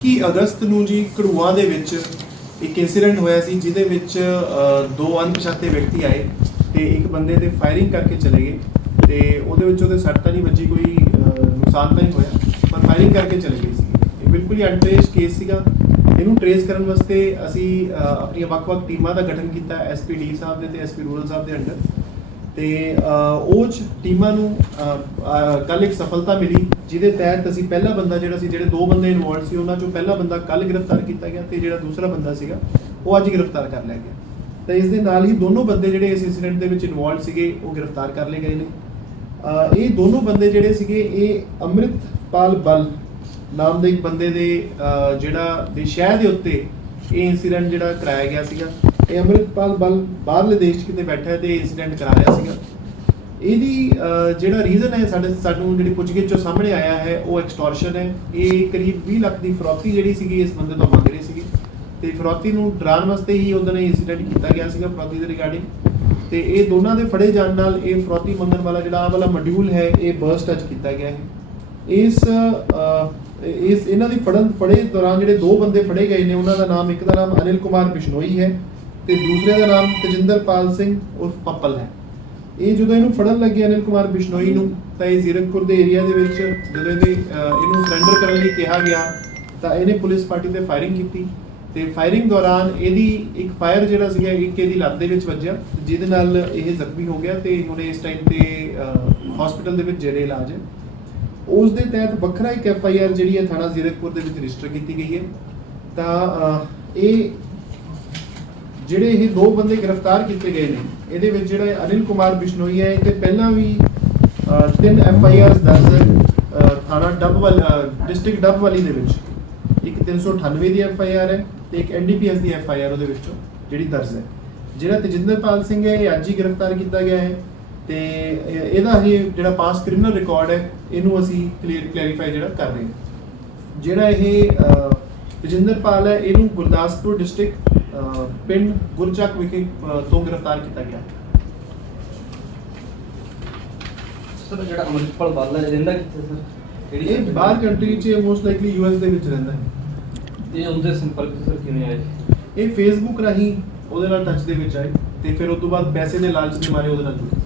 ਕਿ ਅਗਸਤ ਨੂੰ ਜੀ ਕੜੂਆ ਦੇ ਵਿੱਚ ਇੱਕ ਇਨਸੀਡੈਂਟ ਹੋਇਆ ਸੀ, ਜਿਹਦੇ ਵਿੱਚ ਦੋ ਅਣਪਛਾਤੇ ਵਿਅਕਤੀ ਆਏ ਤੇ ਇੱਕ ਬੰਦੇ ਤੇ ਫਾਇਰਿੰਗ ਕਰਕੇ ਚਲੇ ਗਏ ਤੇ ਉਹਦੇ ਵਿੱਚ ਉਹਦੇ ਸੱਟ ਤਾਂ ਨਹੀਂ ਵੱਜੀ, ਕੋਈ ਨੁਕਸਾਨ ਤਾਂ ਨਹੀਂ ਹੋਇਆ, ਪਰ ਫਾਇਰਿੰਗ ਕਰਕੇ ਚਲੇ ਗਏ ਸੀ। ਇਹ ਬਿਲਕੁਲ ਹੀ ਅਨਟ੍ਰੇਸ ਕੇਸ ਸੀਗਾ। ਇਹਨੂੰ ਟ੍ਰੇਸ ਕਰਨ ਵਾਸਤੇ ਅਸੀਂ ਆਪਣੀਆਂ ਵੱਖ-ਵੱਖ ਟੀਮਾਂ ਦਾ ਗਠਨ ਕੀਤਾ ਐਸਪੀਡੀ ਸਾਹਿਬ ਦੇ ਤੇ ਐਸਪੀ ਰੂਰਲ ਸਾਹਿਬ ਦੇ ਅੰਡਰ। ਤੇ ਉਹ 'ਚ ਟੀਮਾਂ ਨੂੰ ਕੱਲ ਇੱਕ ਸਫਲਤਾ ਮਿਲੀ, ਜਿਹਦੇ ਤਹਿਤ ਅਸੀਂ ਪਹਿਲਾ ਬੰਦਾ ਜਿਹੜਾ ਸੀ, ਜਿਹੜੇ ਦੋ ਬੰਦੇ ਇਨਵੋਲਡ ਸੀ, ਉਹਨਾਂ ਚੋਂ ਪਹਿਲਾ ਬੰਦਾ ਕੱਲ ਗ੍ਰਿਫਤਾਰ ਕੀਤਾ ਗਿਆ ਤੇ ਜਿਹੜਾ ਦੂਸਰਾ ਬੰਦਾ ਸੀਗਾ, ਉਹ ਅੱਜ ਗ੍ਰਿਫਤਾਰ ਕਰ ਲਿਆ ਗਿਆ। ਤਾਂ ਇਸ ਦੇ ਨਾਲ ਹੀ ਦੋਨੋਂ ਬੰਦੇ ਜਿਹੜੇ ਇਸ ਇਨਸੀਡੈਂਟ ਦੇ ਵਿੱਚ ਇਨਵੋਲਡ ਸੀਗੇ, ਉਹ ਗ੍ਰਿਫਤਾਰ ਕਰ ਲਏ ਗਏ ਨੇ। ਇਹ ਦੋਨੋਂ ਬੰਦੇ ਜਿਹੜੇ ਸੀਗੇ, ਇਹ ਅੰਮ੍ਰਿਤਪਾਲ ਬਲ ਨਾਮ ਦੇ ਇੱਕ ਬੰਦੇ ਦੇ ਜਿਹੜਾ ਦੇ ਸ਼ਹਿਰ ਦੇ ਉੱਤੇ ਇਹ ਇਨਸੀਡੈਂਟ ਜਿਹੜਾ ਕਰਾਇਆ ਗਿਆ ਸੀਗਾ। ਇਹ ਅੰਮ੍ਰਿਤਪਾਲ ਬਲ ਬਾਹਰਲੇ ਦੇਸ਼ 'ਚ ਕਿਤੇ ਬੈਠਾ ਹੈ ਤੇ ਇਨਸੀਡੈਂਟ ਕਰਾ ਰਿਹਾ ਸੀਗਾ। ਇਹਦੀ ਜਿਹੜਾ ਰੀਜ਼ਨ ਹੈ ਸਾਡੇ, ਸਾਨੂੰ ਜਿਹੜੀ ਪੁੱਛਗਿੱਛ ਚੋਂ ਸਾਹਮਣੇ ਆਇਆ ਹੈ, ਉਹ ਐਕਸਟੋਰਸ਼ਨ ਹੈ। ਇਹ ਕਰੀਬ 20 ਲੱਖ ਦੀ ਫਰੌਤੀ ਜਿਹੜੀ ਸੀਗੀ, ਇਸ ਬੰਦੇ ਤੋਂ ਮੰਗ ਰਹੇ ਸੀਗੇ। ਤੇ ਫਰੌਤੀ ਨੂੰ ਡਰਾਉਣ ਵਾਸਤੇ ਹੀ ਉਹਨਾਂ ਨੇ ਇਨਸੀਡੈਂਟ ਕੀਤਾ ਗਿਆ ਸੀਗਾ, ਫਰੋਤੀ ਦੇ ਰਿਗਾਰਡਿੰਗ ਤੇ ਇਹ ਦੋਨਾਂ ਦੇ ਫੜੇ ਜਾਣ ਨਾਲ ਇਹ ਫਰੌਤੀ ਮੰਗਣ ਵਾਲਾ ਜਿਹੜਾ, ਆਹ ਵਾਲਾ ਮੋਡਿਊਲ ਹੈ, ਇਹ ਬਰਸਟ ਟੱਚ ਕੀਤਾ ਗਿਆ ਹੈ। ਇਸ ਇਸ, ਇਹਨਾਂ ਦੀ ਫੜਨ, ਫੜੇ ਦੌਰਾਨ ਜਿਹੜੇ ਦੋ ਬੰਦੇ ਫੜੇ ਗਏ ਨੇ, ਉਹਨਾਂ ਦਾ ਨਾਮ, ਇੱਕ ਦਾ ਨਾਮ ਅਨਿਲ ਕੁਮਾਰ ਬਿਸ਼ਨੋਈ ਹੈ। ਤੇ ਦੂਸਰੇ ਦਾ ਨਾਮ ਤਜਿੰਦਰਪਾਲ ਸਿੰਘ ਉਰਫ ਪੱਪਲ ਹੈ। ਇਹ ਜਦੋਂ ਇਹਨੂੰ ਫੜਨ ਲੱਗੇ ਅਨਿਲ ਕੁਮਾਰ ਬਿਸ਼ਨੋਈ ਨੂੰ, ਤਾਂ ਇਹ ਜ਼ੀਰਕਪੁਰ ਦੇ ਏਰੀਆ ਦੇ ਵਿੱਚ ਜਦੋਂ ਇਹਦੇ ਇਹਨੂੰ ਸਰੈਂਡਰ ਕਰਨ ਲਈ ਕਿਹਾ ਗਿਆ, ਤਾਂ ਇਹਨੇ ਪੁਲਿਸ ਪਾਰਟੀ ਤੇ ਫਾਇਰਿੰਗ ਕੀਤੀ। ਤੇ ਫਾਇਰਿੰਗ ਦੌਰਾਨ ਇਹਦੀ ਇੱਕ ਫਾਇਰ ਜਿਹੜਾ ਸੀਗਾ, ਇੱਕ ਇਹਦੀ ਲੱਤ ਦੇ ਵਿੱਚ ਵੱਜਿਆ, ਜਿਹਦੇ ਨਾਲ ਇਹ ਜ਼ਖਮੀ ਹੋ ਗਿਆ ਤੇ ਹੁਣ ਇਸ ਟਾਈਮ ਤੇ ਹਸਪੀਟਲ ਦੇ ਵਿੱਚ ਜਿਹੜੇ ਇਲਾਜ ਹੈ। ਉਸ ਦੇ ਤਹਿਤ ਵੱਖਰਾ ਇੱਕ ਐਫ ਆਈ ਆਰ ਜਿਹੜੀ ਹੈ ਥਾਣਾ ਜ਼ੀਰਕਪੁਰ ਦੇ ਵਿੱਚ ਰਜਿਸਟਰ ਕੀਤੀ ਗਈ ਹੈ। ਤਾਂ ਇਹ ਜਿਹੜੇ ਇਹ ਦੋ ਬੰਦੇ ਗ੍ਰਿਫਤਾਰ ਕੀਤੇ ਗਏ ਨੇ ਇਹਦੇ ਵਿੱਚ ਜਿਹੜਾ ਅਨਿਲ ਕੁਮਾਰ ਬਿਸ਼ਨੋਈ ਹੈ ਇਹ ਤੇ ਪਹਿਲਾਂ ਵੀ ਤਿੰਨ ਐਫ ਆਈ ਆਰ ਦਰਜ ਹੈ ਅਹ, ਥਾਣਾ ਡੱਬਵਾਲ ਡਿਸਟ੍ਰਿਕਟ ਡੱਬਵਾਲੀ ਦੇ ਵਿੱਚ। ਇੱਕ 398 ਦੀ ਐਫ ਆਈ ਆਰ ਹੈ ਤੇ ਇੱਕ ਐਨ ਡੀ ਪੀ ਐਸ ਦੀ ਐਫ ਆਈ ਆਰ ਉਹਦੇ ਵਿੱਚੋਂ ਜਿਹੜੀ ਦਰਜ ਹੈ। ਜਿਹੜਾ ਤਜਿੰਦਰਪਾਲ ਸਿੰਘ ਹੈ ਇਹ ਅੱਜ ਹੀ ਗ੍ਰਿਫਤਾਰ ਕੀਤਾ ਗਿਆ ਹੈ ਤੇ ਇਹਦਾ ਇਹ ਜਿਹੜਾ ਪਾਸ ਕ੍ਰਿਮੀਨਲ ਰਿਕਾਰਡ ਹੈ ਇਹਨੂੰ ਅਸੀਂ ਕਲੀਅਰ ਕਲੈਰੀਫਾਈ ਜਿਹੜਾ ਕਰ ਰਹੇ ਹਾਂ। ਜਿਹੜਾ ਇਹ ਤਜਿੰਦਰਪਾਲ ਹੈ ਇਹਨੂੰ ਗੁਰਦਾਸਪੁਰ ਡਿਸਟ੍ਰਿਕਟ ਪਿੰਡ ਗੁਰਚੱਕ ਵਿਖੇ ਤੋਂ ਗ੍ਰਿਫਤਾਰ ਕੀਤਾ ਗਿਆ। ਸਰ ਜਿਹੜਾ ਅਮਰਿਤਪਾਲ ਬਾਲਾ ਹੈ ਰਹਿੰਦਾ ਕਿੱਥੇ ਸਰ? ਕਿਹੜੀ ਇਹ ਬਾਹਰ? ਕੰਟਰੀ 'ਚ ਮੋਸਟ ਲਾਈਕਲੀ ਯੂਐਸ ਦੇ ਵਿੱਚ ਰਹਿੰਦਾ ਹੈ। ਤੇ ਉਹਦੇ ਸੰਪਰਕ 'ਚ ਸਰ ਕਿਵੇਂ ਆਏ? ਇਹ ਫੇਸਬੁੱਕ ਰਾਹੀਂ ਉਹਦੇ ਨਾਲ ਟੱਚ ਦੇ ਵਿੱਚ ਆਏ ਤੇ ਫਿਰ ਉਸ ਤੋਂ ਬਾਅਦ ਪੈਸੇ ਦੇ ਲਾਲਚ ਦੇ ਮਾਰੇ ਉਹਦੇ ਨਾਲ ਜੁੜੇ।